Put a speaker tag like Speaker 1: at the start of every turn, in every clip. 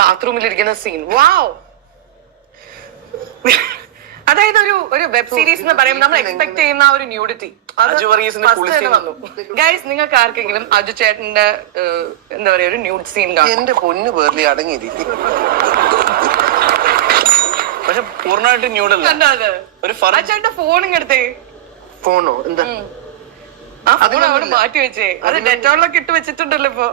Speaker 1: ബാത്റൂമിൽ ഇരിക്കുന്ന സീൻ. വാവ്. അതായത് ഒരു വെബ് സീരീസ് എന്ന് പറയുമ്പോൾ നമ്മൾ എക്സ്പെക്ട് ചെയ്യുന്ന ഒരു ന്യൂഡിറ്റി വന്നു. ഗൈസ്, നിങ്ങൾക്ക് ആർക്കെങ്കിലും അജു ചേട്ടന്റെ എന്താ പറയാ ഒരു ന്യൂഡ് സീൻ കാണും?
Speaker 2: എന്റെ പൊന്നു പേർലി അടങ്ങിയിരിക്കും.
Speaker 3: പക്ഷെ പൂർണ്ണമായിട്ട് ന്യൂഡല്ല.
Speaker 1: അജുചേട്ടന്റെ ഫോണും എടുത്തേ.
Speaker 2: ഫോണോ? എന്താ
Speaker 1: ആ ഫോൺ അവിടെ മാറ്റി വെച്ചേ. അത് ഡെറ്റോളിലൊക്കെ ഇട്ട് വെച്ചിട്ടുണ്ടല്ലോ ഇപ്പൊ.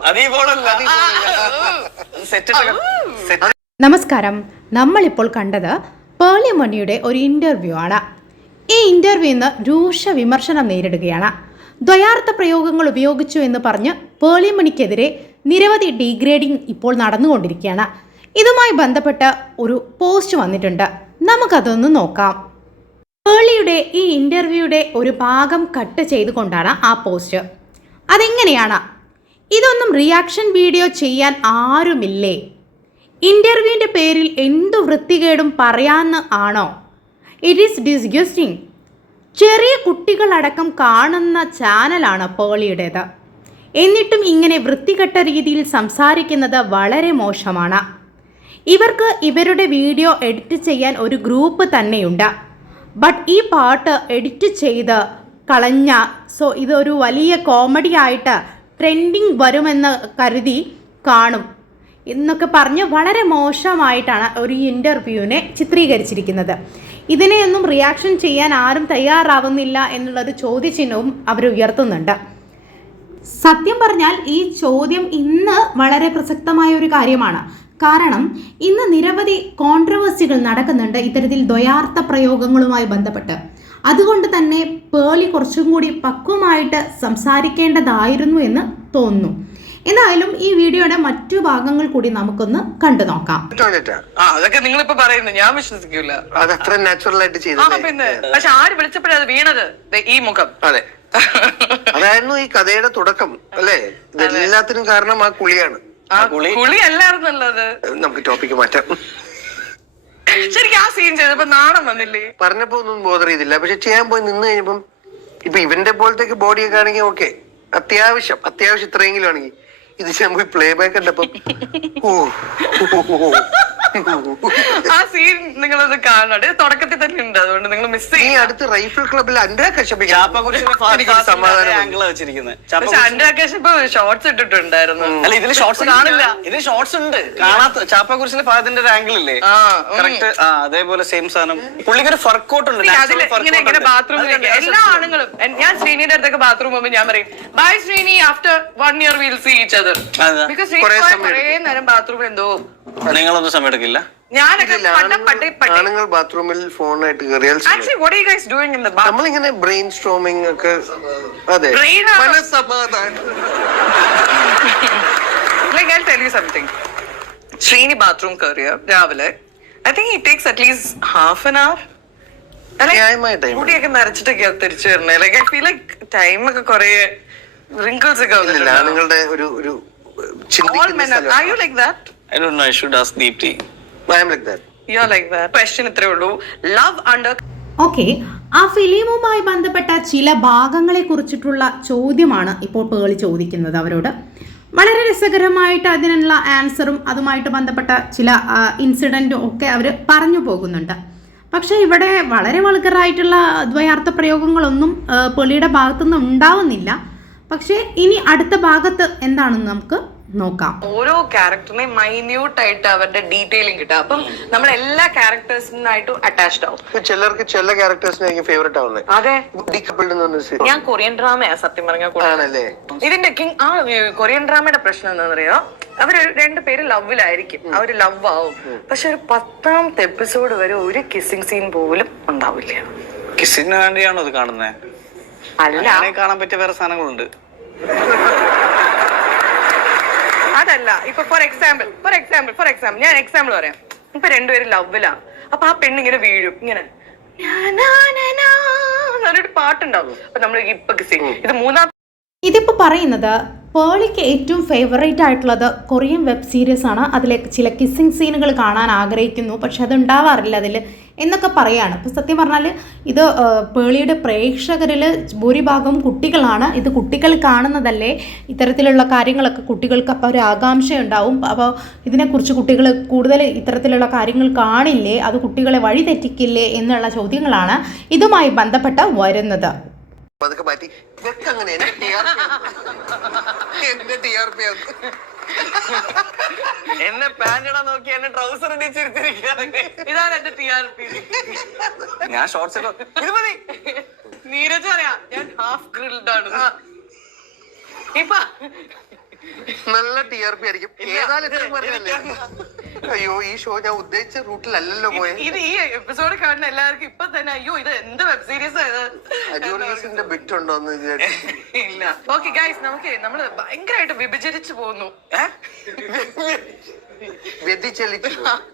Speaker 4: നമസ്കാരം. നമ്മളിപ്പോൾ കണ്ടത് പേർലി മണിയുടെ ഒരു ഇൻ്റർവ്യൂ ആണ്. ഈ ഇൻ്റർവ്യൂ ഇന്ന് രൂക്ഷ വിമർശനം നേരിടുകയാണ്. ദ്വയാർത്ഥ പ്രയോഗങ്ങൾ ഉപയോഗിച്ചു എന്ന് പറഞ്ഞ് പേർലി മണിക്കെതിരെ നിരവധി ഡീഗ്രേഡിംഗ് ഇപ്പോൾ നടന്നുകൊണ്ടിരിക്കുകയാണ്. ഇതുമായി ബന്ധപ്പെട്ട് ഒരു പോസ്റ്റ് വന്നിട്ടുണ്ട്. നമുക്കതൊന്ന് നോക്കാം. പേർലിയുടെ ഈ ഇൻ്റർവ്യൂയുടെ ഒരു ഭാഗം കട്ട് ചെയ്തുകൊണ്ടാണ് ആ പോസ്റ്റ്. അതെങ്ങനെയാണ്? ഇതൊന്നും റിയാക്ഷൻ വീഡിയോ ചെയ്യാൻ ആരുമില്ലേ? ഇൻ്റർവ്യൂവിൻ്റെ പേരിൽ എന്തു വൃത്തികേടും പറയാമെന്ന് ആണോ? It is disgusting. ചെറിയ കുട്ടികളടക്കം കാണുന്ന ചാനലാണ് പേർലിയുടേത്. എന്നിട്ടും ഇങ്ങനെ വൃത്തികെട്ട രീതിയിൽ സംസാരിക്കുന്നത് വളരെ മോശമാണ്. ഇവർക്ക് ഇവരുടെ വീഡിയോ എഡിറ്റ് ചെയ്യാൻ ഒരു ഗ്രൂപ്പ് തന്നെയുണ്ട്. ബട്ട് ഈ പാട്ട് എഡിറ്റ് ചെയ്ത് കളഞ്ഞ ഇതൊരു വലിയ കോമഡി ആയിട്ട് ട്രെൻഡിങ് വരുമെന്ന് കരുതി കാണും എന്നൊക്കെ പറഞ്ഞ് വളരെ മോശമായിട്ടാണ് ഒരു ഇൻ്റർവ്യൂവിനെ ചിത്രീകരിച്ചിരിക്കുന്നത്. ഇതിനെയൊന്നും റിയാക്ഷൻ ചെയ്യാൻ ആരും തയ്യാറാവുന്നില്ല എന്നുള്ളൊരു ചോദ്യചിഹ്നവും അവർ ഉയർത്തുന്നുണ്ട്. സത്യം പറഞ്ഞാൽ ഈ ചോദ്യം ഇന്ന് വളരെ പ്രസക്തമായ ഒരു കാര്യമാണ്. കാരണം ഇന്ന് നിരവധി കോൺട്രവേഴ്സികൾ നടക്കുന്നുണ്ട് ഇത്തരത്തിൽ ദ്വയാർത്ഥ പ്രയോഗങ്ങളുമായി ബന്ധപ്പെട്ട്. അതുകൊണ്ട് തന്നെ പേർലി കുറച്ചും കൂടി പക്വമായിട്ട് സംസാരിക്കേണ്ടതായിരുന്നു എന്ന് തോന്നുന്നു. എന്തായാലും ഈ വീഡിയോയുടെ മറ്റു ഭാഗങ്ങൾ കൂടി നമുക്കൊന്ന് കണ്ടു നോക്കാം.
Speaker 1: അതൊക്കെ നിങ്ങളിപ്പോ പറയുന്നത് ഞാൻ വിശ്വസിക്കൂല.
Speaker 2: അതത്ര നാച്ചുറൽ ആയിട്ട് ചെയ്തു.
Speaker 1: പിന്നെ പക്ഷെ ആര് വിളിച്ചപ്പോഴത് വീണത് ഈ മുഖം.
Speaker 2: അതെ, അതായിരുന്നു ഈ കഥയുടെ തുടക്കം അല്ലേ? ഇതെല്ലാത്തിനും കാരണം ആ കുളിയാണ്.
Speaker 1: കുളി അല്ലായിരുന്നുള്ളത്.
Speaker 2: നമുക്ക് ടോപ്പിക്ക് മാറ്റാം.
Speaker 1: ശരിക്കും ആ സീൻ ചെയ്തപ്പോ നാണം വന്നില്ലേ?
Speaker 2: പറഞ്ഞപ്പോ ഒന്നും ബോധർ ചെയ്തില്ല. പക്ഷെ ചെയ്യാൻ പോയി നിന്ന് കഴിഞ്ഞപ്പം ഇപ്പൊ ഇവന്റെ പോലത്തേക്ക് ബോഡിയൊക്കെ ആണെങ്കിൽ ഓക്കെ, അത്യാവശ്യം ഇത്രയെങ്കിലും ആണെങ്കിൽ ഇത് ഞാൻ പോയി പ്ലേ ബാക്ക് കണ്ടപ്പം
Speaker 1: ആ സീൻ നിങ്ങളത് കാണാണ്ട് തുടക്കത്തിൽ തന്നെ ഉണ്ട്. അതുകൊണ്ട് നിങ്ങൾ മിസ് ചെയ്യും.
Speaker 2: അടുത്ത് റൈഫിൾ ക്ലബിൽ
Speaker 1: ഷോർട്സ് ഇട്ടിട്ടുണ്ടായിരുന്നു.
Speaker 3: അല്ല, ഇതില് ഷോർട്സ് കാണില്ല. ഇതിൽ ഷോർട്സ് ഉണ്ട്. കാണാത്ത ചാപ്പാക്കുരിശിലെ ഫഹദിന്റെ ഒരു ആംഗിൾ ഇല്ലേ? കറക്റ്റ് അതേപോലെ സെയിം സാധനം. പുള്ളിക്ക് ഒരു ഫർക്കൗട്ട് ഉണ്ട്.
Speaker 1: ഇങ്ങനെ ബാത്റൂമിൽ എല്ലാ ആണുങ്ങളും, ഞാൻ ശ്രീനിയുടെ അടുത്തൊക്കെ ബാത്റൂം പോകുമ്പോൾ ഞാൻ പറയും bye Sreeni, after 1 year we'll see each other. Because കുറേ നേരം ബാത്റൂമിൽ എന്തോ.
Speaker 3: നിങ്ങളൊന്നും സമയം എടുക്കില്ല.
Speaker 2: ആണുങ്ങൾ ബാത്റൂമിൽ ഫോണായിട്ട് കയറിയാൽ
Speaker 1: നമ്മളിങ്ങനെ
Speaker 2: ബ്രെയിൻ സ്ട്രോമിംഗ് ഒക്കെ. അതെ,
Speaker 1: ശ്രീനി ബാത്റൂം കയറിയ രാവിലെ I think it takes at least half an hour. മുടിയൊക്കെ നരച്ചിട്ടൊക്കെ തിരിച്ചു വരണേ. Like I feel like time ഒക്കെ കുറെ റിങ്കിൾസ് ഒക്കെ.
Speaker 2: ആണുങ്ങളുടെ ഒരു
Speaker 1: Are you like that?
Speaker 3: I don't know. I should ask Deepti.
Speaker 2: I am like that.
Speaker 1: You're like that. Question ഇത്രേ ഉള്ളൂ. Love under.
Speaker 4: ഓക്കെ, ആ ഫിലിമുമായി ബന്ധപ്പെട്ട ചില ഭാഗങ്ങളെ കുറിച്ചിട്ടുള്ള ചോദ്യമാണ് ഇപ്പോൾ പേർലി ചോദിക്കുന്നത് അവരോട്. വളരെ രസകരമായിട്ട് അതിനുള്ള ആൻസറും അതുമായിട്ട് ബന്ധപ്പെട്ട ചില ഇൻസിഡൻറ്റും ഒക്കെ അവർ പറഞ്ഞു പോകുന്നുണ്ട്. പക്ഷേ ഇവിടെ വളരെ വൾഗറായിട്ടുള്ള ദ്വയാർത്ഥ പ്രയോഗങ്ങളൊന്നും പേർലിയുടെ ഭാഗത്തുനിന്ന് ഉണ്ടാവുന്നില്ല. പക്ഷേ ഇനി അടുത്ത ഭാഗത്ത് എന്താണെന്ന് നമുക്ക് നോക്കാം.
Speaker 1: ഓരോ ക്യാരക്ടറിനെയും മൈന്യൂട്ട് ആയിട്ട് അവരുടെ ഡീറ്റെയിലിംഗ് കിട്ടുക. അപ്പം നമ്മൾ എല്ലാ ക്യാരക്ടേഴ്സിനായിട്ടും അറ്റാച്ച്ഡ് ആവും.
Speaker 2: ചിലർക്ക് ചില ക്യാരക്ടേഴ്സിനെ ഫേവറേറ്റ് ആവുന്നത്.
Speaker 1: അതെ, ഞാൻ കൊറിയൻ ഡ്രാമയാ സത്യം പറഞ്ഞാൽ. ഇതിന്റെ കൊറിയൻ ഡ്രാമയുടെ പ്രശ്നം എന്താണെന്നറിയോ? അവര് രണ്ടുപേര് ലവിലായിരിക്കും, അവര് ലവ് ആവും. പക്ഷെ ഒരു 10ാമത്തെ എപ്പിസോഡ് വരെ ഒരു കിസ്സിംഗ് സീൻ പോലും ഉണ്ടാവില്ല.
Speaker 3: കിസ്സിന് വേണ്ടിയാണോ ഇത് കാണുന്നത്?
Speaker 1: അല്ല,
Speaker 3: കാണാൻ പറ്റിയ വേറെ സാധനങ്ങളുണ്ട്.
Speaker 1: അതല്ല, ഇപ്പൊ ഫോർ എക്സാമ്പിൾ ഞാൻ എക്സാമ്പിൾ പറയാം. ഇപ്പൊ രണ്ടുപേരും ലവിലാ. അപ്പൊ ആ പെണ്ണിങ്ങനെ വീഴും, ഇങ്ങനെ നല്ലൊരു പാട്ടുണ്ടാവും. അപ്പൊ നമ്മൾ ഇപ്പൊ കിസ് ചെയ്യും. ഇത്
Speaker 4: ഇതിപ്പോ പറയുന്നത് പേളിക്ക് ഏറ്റവും ഫേവറേറ്റ് ആയിട്ടുള്ളത് കൊറിയൻ വെബ് സീരീസ് ആണ്. അതിലെ ചില കിസ്സിങ് സീനുകൾ കാണാൻ ആഗ്രഹിക്കുന്നു, പക്ഷെ അത് ഉണ്ടാവാറില്ല അതിൽ എന്നൊക്കെ പറയാണ്. അപ്പോൾ സത്യം പറഞ്ഞാൽ ഇത് പേളിയുടെ പ്രേക്ഷകരിൽ ഭൂരിഭാഗം കുട്ടികളാണ്. ഇത് കുട്ടികൾ കാണുന്നതല്ലേ, ഇത്തരത്തിലുള്ള കാര്യങ്ങളൊക്കെ കുട്ടികൾക്ക് അപ്പോൾ ഒരു ആകാംക്ഷയുണ്ടാവും. അപ്പോൾ ഇതിനെക്കുറിച്ച് കുട്ടികൾ കൂടുതൽ ഇത്തരത്തിലുള്ള കാര്യങ്ങൾ കാണില്ലേ, അത് കുട്ടികളെ വഴി തെറ്റിക്കില്ലേ എന്നുള്ള ചോദ്യങ്ങളാണ് ഇതുമായി ബന്ധപ്പെട്ട് വരുന്നത്.
Speaker 2: അതൊക്കെ മാറ്റി ഇതൊക്കെ അങ്ങനെ എന്റെ TRP
Speaker 3: എന്നെ പാന്റ് ഇടാൻ നോക്കി എന്നെ ട്രൗസർ
Speaker 1: ഇതാണ് എന്റെ TRP.
Speaker 3: ഞാൻ ഷോർട്സ് ഇത് മതി.
Speaker 1: നീരജ് അറിയാം ഞാൻ ഹാഫ് ഗ്രിൽഡ് ആണ്. ഇപ്പൊ
Speaker 2: നല്ല TRP ആയിരിക്കും. ഏതായാലും ഇത്രയും പറഞ്ഞല്ലേ. അയ്യോ ഈ ഷോ ഞാൻ ഉദ്ദേശിച്ച റൂട്ടിലല്ലല്ലോ പോയത്.
Speaker 1: ഇത് ഈ എപ്പിസോഡ് കാണുന്ന എല്ലാവർക്കും ഇപ്പൊ തന്നെ അയ്യോ ഇത് എന്ത് വെബ് സീരീസ്
Speaker 2: അജൂറിന്റെ ബിറ്റ് ഉണ്ടോന്ന്
Speaker 1: ഇല്ല. ഓക്കെ ഗൈസ്, നമ്മള് ഭയങ്കരമായിട്ട് വിഭജിച്ചു പോകുന്നു.
Speaker 2: വ്യതിചലിച്ചു.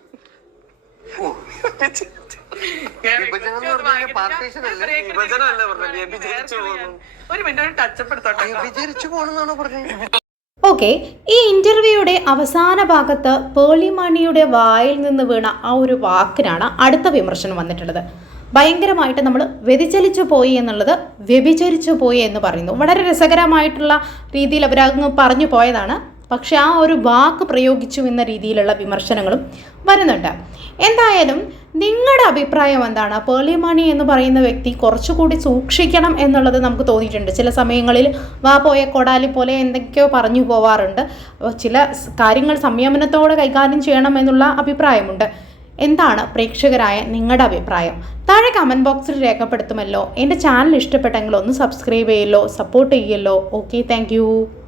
Speaker 2: വിഭജനം എന്ന് പറഞ്ഞാൽ പാർട്ടീഷൻ അല്ലേ,
Speaker 3: വിഭജനമല്ല പറഞ്ഞത്, വ്യഭിചരിച്ചു പോകുന്നു.
Speaker 1: ഒരു മിനിറ്റ് ഒരു ടച്ചപ്പ് എടുത്തോട്ടെ.
Speaker 2: വ്യഭിചരിച്ചു പോണെന്നാണോ പറഞ്ഞത്?
Speaker 4: ഓക്കെ, ഈ ഇൻ്റർവ്യൂയുടെ അവസാന ഭാഗത്ത് പേളി മണിയുടെ വായിൽ നിന്ന് വീണ ആ ഒരു വാക്കിനാണ് അടുത്ത വിമർശനം വന്നിട്ടുള്ളത്. ഭയങ്കരമായിട്ട് നമ്മൾ വ്യതിചലിച്ചു പോയി എന്നുള്ളത് വ്യഭിചരിച്ചു പോയി എന്ന് പറയുന്നു. വളരെ രസകരമായിട്ടുള്ള രീതിയിൽ അവരങ്ങ് പറഞ്ഞു പോയതാണ്. പക്ഷെ ആ ഒരു വാക്ക് പ്രയോഗിച്ചു എന്ന രീതിയിലുള്ള വിമർശനങ്ങളും വരുന്നുണ്ട്. എന്തായാലും നിങ്ങളുടെ അഭിപ്രായം എന്താണ്? പേളി മണി എന്ന് പറയുന്ന വ്യക്തി കുറച്ചുകൂടി സൂക്ഷിക്കണം എന്നുള്ളത് നമുക്ക് തോന്നിയിട്ടുണ്ട്. ചില സമയങ്ങളിൽ വാ പോയ കൊടാലി പോലെ എന്തൊക്കെയോ പറഞ്ഞു പോവാറുണ്ട്. ചില കാര്യങ്ങൾ സംയമനത്തോടെ കൈകാര്യം ചെയ്യണം എന്നുള്ള അഭിപ്രായമുണ്ട്. എന്താണ് പ്രേക്ഷകരായ നിങ്ങളുടെ അഭിപ്രായം? താഴെ കമൻറ്റ് ബോക്സിൽ രേഖപ്പെടുത്തുമല്ലോ. എൻ്റെ ചാനൽ ഇഷ്ടപ്പെട്ടെങ്കിൽ ഒന്ന് സബ്സ്ക്രൈബ് ചെയ്യല്ലോ, സപ്പോർട്ട് ചെയ്യല്ലോ. Okay, thank